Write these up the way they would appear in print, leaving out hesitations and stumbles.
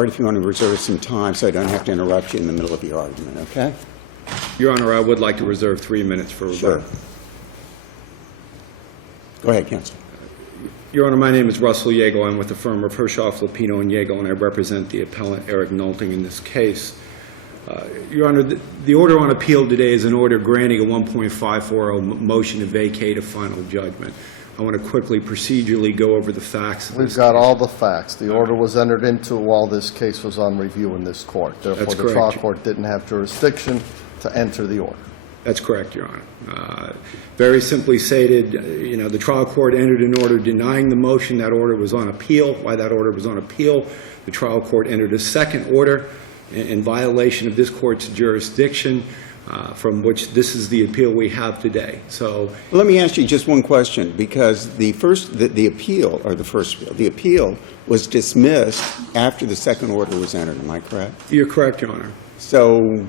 If you want to reserve some time so I don't have to interrupt you in the middle of your argument, okay? Your Honor, I would like to reserve 3 minutes for rebuttal. Sure. Go ahead, counsel. Your Honor, my name is Russell Yeagle. I'm with the firm of Hershoff, Lupino, and Yeagle, and I represent the appellant Erich Nolting in this case. Your Honor, the order on appeal today is an order granting a 1.540 motion to vacate a final judgment. I want to quickly procedurally go over the facts. We've got all the facts. The order was entered into while this case was on review in this court. Therefore, That's the correct. trial court didn't have jurisdiction to enter the order. That's correct, Your Honor. Very simply stated, the trial court entered an order denying the motion. That order was on appeal. Why that order was on appeal, the trial court entered a second order in violation of this court's jurisdiction, from which this is the appeal we have today. So, Let me ask you just one question, because the appeal was dismissed after the second order was entered. Am I correct? you're correct, Your Honor. So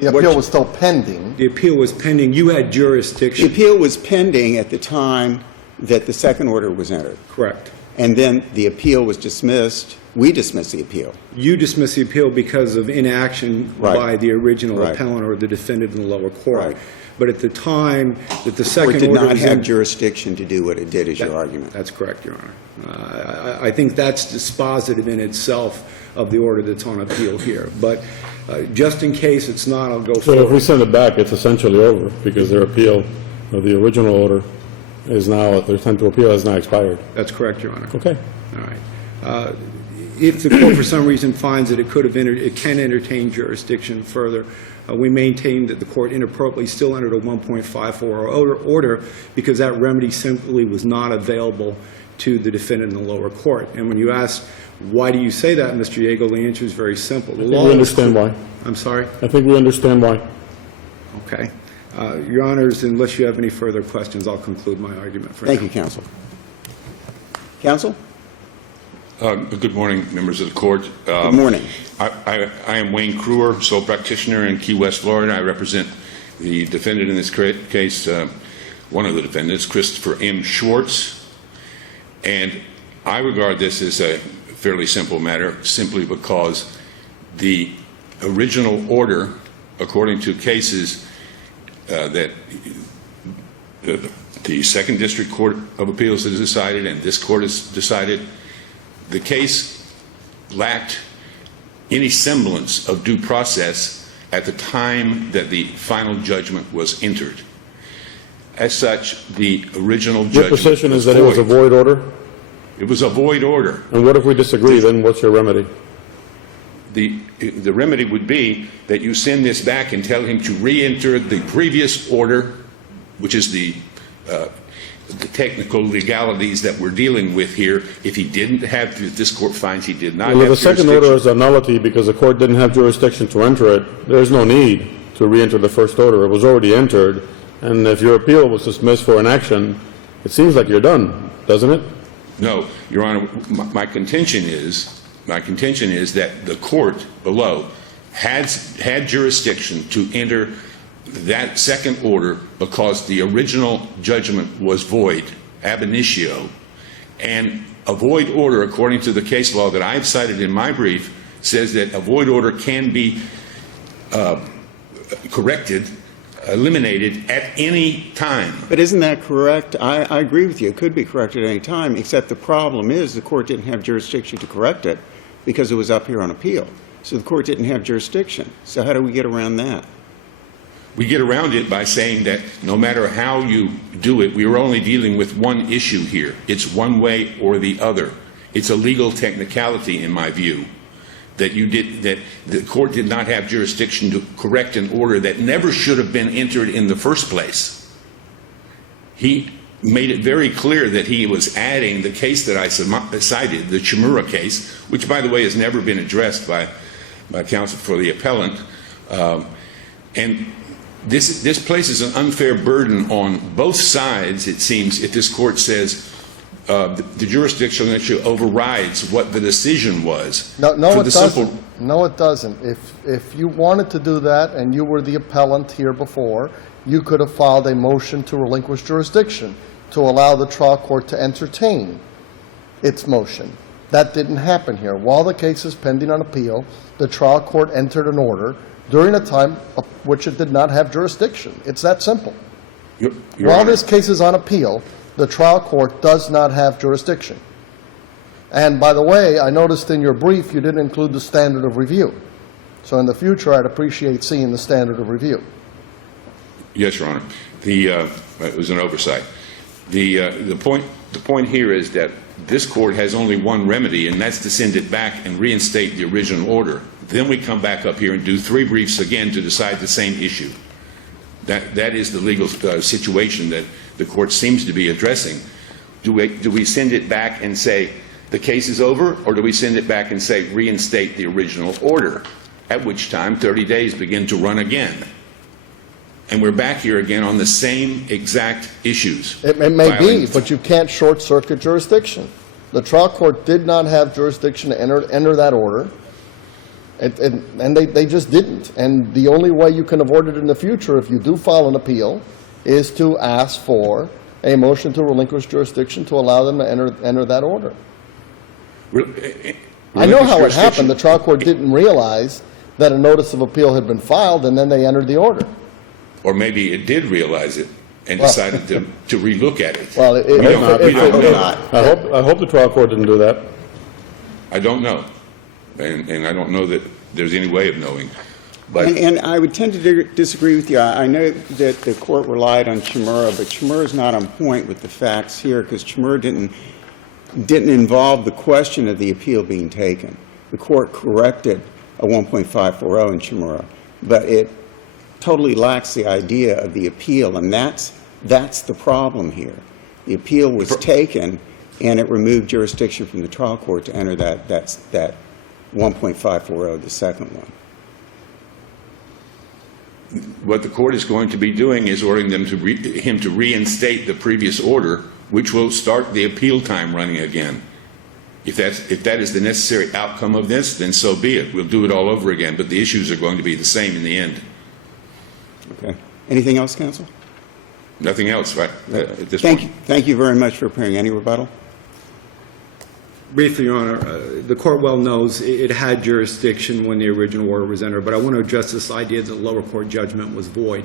The appeal was still pending. The appeal was pending. You had the jurisdiction. appeal was pending at the time that the second order was entered, Correct. and then the appeal was dismissed. We dismissed the appeal. You dismissed the appeal because of inaction Right. by the original Right. appellant or the defendant in the lower court. Right. But at the time that the Or second did order not was have in- jurisdiction to do what it did, is your argument. That's correct, Your Honor. I think that's dispositive in itself of the order that's on appeal here. But just in case it's not, I'll go So if we forward. send it back, it's essentially over, because their appeal of the original order is now, their time to appeal has now expired. That's correct, Your Honor. Okay. All right. If the court for some reason finds that it can entertain jurisdiction further, we maintain that the court inappropriately still entered a 1.54 order because that remedy simply was not available to the defendant in the lower court. And when you ask, why do you say that, Mr. Yeagle, the answer is very simple. The law We is understand clear. why. I'm sorry? I think we understand why. Okay. Your Honors, unless you have any further questions, I'll conclude my argument for now. Thank you, counsel. Counsel? Good morning, members of the court. Good morning. I am Wayne Kruer, sole practitioner in Key West, Florida. I represent the defendant in this case, one of the defendants, Christopher M Swartz. And I regard this as a fairly simple matter, simply because the original order, according to cases that the Second District Court of Appeals has decided and this court has decided, the case lacked any semblance of due process at the time that the final judgment was entered. As such, the original Your judgment position is was that it was a void order? It was a void order. And what if we disagree, then what's your remedy? The remedy would be that you send this back and tell him to re-enter the previous order, which is the technical legalities that we're dealing with here. If he didn't have, this court finds he did not Well, if have the second jurisdiction. order is a nullity because the court didn't have jurisdiction to enter it, there's no need to re-enter the first order. It was already entered, and if your appeal was dismissed for inaction, it seems like you're done, doesn't it? No, Your Honor, my contention is that the court below had jurisdiction to enter that second order because the original judgment was void, ab initio, and a void order, according to the case law that I've cited in my brief, says that a void order can be corrected, eliminated at any time. But isn't that correct? I agree with you. It could be corrected at any time, except the problem is the court didn't have jurisdiction to correct it because it was up here on appeal. So the court didn't have jurisdiction. So how do we get around that? We get around it by saying that no matter how you do it, we are only dealing with one issue here. It's one way or the other. It's a legal technicality, in my view, that the court did not have jurisdiction to correct an order that never should have been entered in the first place. He made it very clear that he was adding the case that I cited, the Chimura case, which, by the way, has never been addressed by counsel for the appellant. And this places an unfair burden on both sides, it seems, if this court says the jurisdictional issue overrides what the decision was. No, For it the doesn't. simple- No, it doesn't. If you wanted to do that and you were the appellant here before, you could have filed a motion to relinquish jurisdiction to allow the trial court to entertain its motion. That didn't happen here. While the case is pending on appeal, the trial court entered an order during a time of which it did not have jurisdiction. It's that simple. Your While Honor, this case is on appeal, the trial court does not have jurisdiction. And by the way, I noticed in your brief you didn't include the standard of review. So in the future, I'd appreciate seeing the standard of review. Yes, Your Honor. It was an oversight. The point here is that this court has only one remedy, and that's to send it back and reinstate the original order. Then we come back up here and do 3 briefs again to decide the same issue. That is the legal situation that the court seems to be addressing. Do we send it back and say the case is over, or do we send it back and say reinstate the original order, at which time 30 days begin to run again? And we're back here again on the same exact issues. It may be, Filing- but you can't short-circuit jurisdiction. The trial court did not have jurisdiction to enter that order, and they just didn't. And the only way you can avoid it in the future, if you do file an appeal, is to ask for a motion to relinquish jurisdiction to allow them to enter that order. I know how it happened. The trial court didn't realize that a notice of appeal had been filed, and then they entered the order. Or maybe it did realize it and decided to relook at it. Well, We don't know. I hope the trial court didn't do that. I don't know. And I don't know that there's any way of knowing. But And I would tend to disagree with you. I know that the court relied on Chimera, but Chimera is not on point with the facts here, because Chimera didn't involve the question of the appeal being taken. The court corrected a 1.540 in Chimera, but it totally lacks the idea of the appeal, and that's the problem here. The appeal was taken, and it removed jurisdiction from the trial court to enter that 1.540, the second one. what the court is going to be doing is ordering him to reinstate the previous order, which will start the appeal time running again. If that is the necessary outcome of this, then so be it. We'll do it all over again, but the issues are going to be the same in the end. Okay. Anything else, counsel? Nothing else, right, at this Thank point? you. Thank you very much for appearing. Any rebuttal? Briefly, Your Honor, the court well knows it had jurisdiction when the original order was entered, but I want to address this idea that the lower court judgment was void.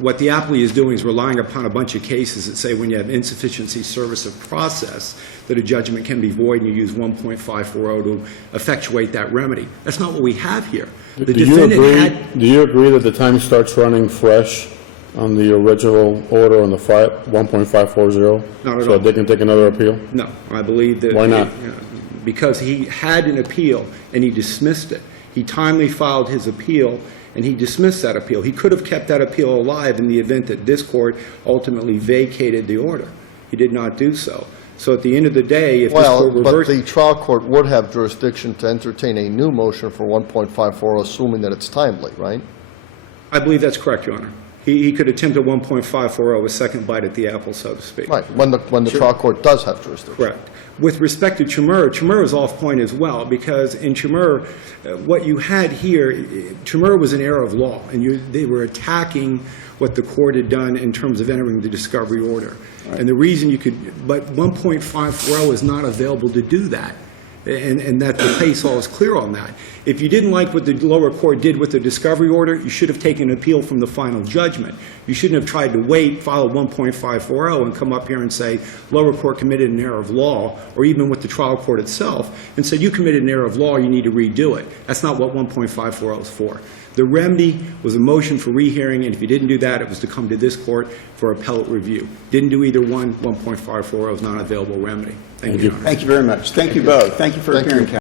What the appellee is doing is relying upon a bunch of cases that say when you have insufficiency service of process, that a judgment can be void and you use 1.540 to effectuate that remedy. That's not what we have here. The Do you agree that the time starts running fresh on the original order on the 1.540? Not at So all. they can take another appeal? No, I believe that. Why not? Because he had an appeal and he dismissed it. He timely filed his appeal and he dismissed that appeal. He could have kept that appeal alive in the event that this court ultimately vacated the order. He did not do so. So at the end of the day, if this Well, court but reversed... the trial court would have jurisdiction to entertain a new motion for 1.54, assuming that it's timely, right? I believe that's correct, Your Honor. He could attempt a 1.540, a second bite at the apple, so to speak. Right, when the trial court does have jurisdiction. Correct. With respect to Chimera, Chimera is off point as well, because in Chimera, what you had here, Chimera was an error of law, and they were attacking what the court had done in terms of entering the discovery order. Right. And the reason you could, but 1.540 is not available to do that. And that the case law is clear on that. If you didn't like what the lower court did with the discovery order, you should have taken an appeal from the final judgment. You shouldn't have tried to wait, file a 1.540, and come up here and say, lower court committed an error of law, or even with the trial court itself, and said, you committed an error of law, you need to redo it. That's not what 1.540 is for. The remedy was a motion for rehearing, and if you didn't do that, it was to come to this court for appellate review. Didn't do either one, 1.540 is not an available remedy. Thank you, Your Honor. Thank you very much. Thank you both. Thank you for appearing, counsel.